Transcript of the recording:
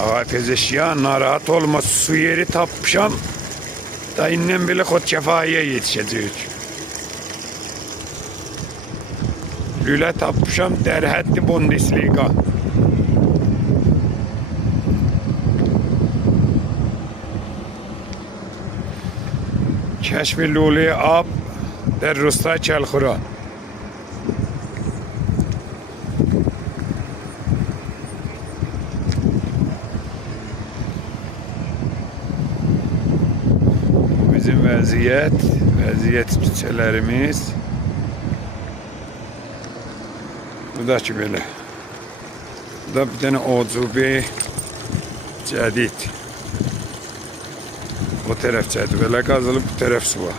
Ağay pezeşyan narahat olma, su yeri tapmışam. Dayından bile kod kefaya yetişecek. Lüle tapmışam derhətli Bundesliga. کشف لوله آب در روستای چلخورا. Bizim vəziyyət çiçəklərimiz. Bu da ki belə. Bu da bir dənə ocubi cədid. O tərəf cədvələ qazılıb, bu tərəf su var.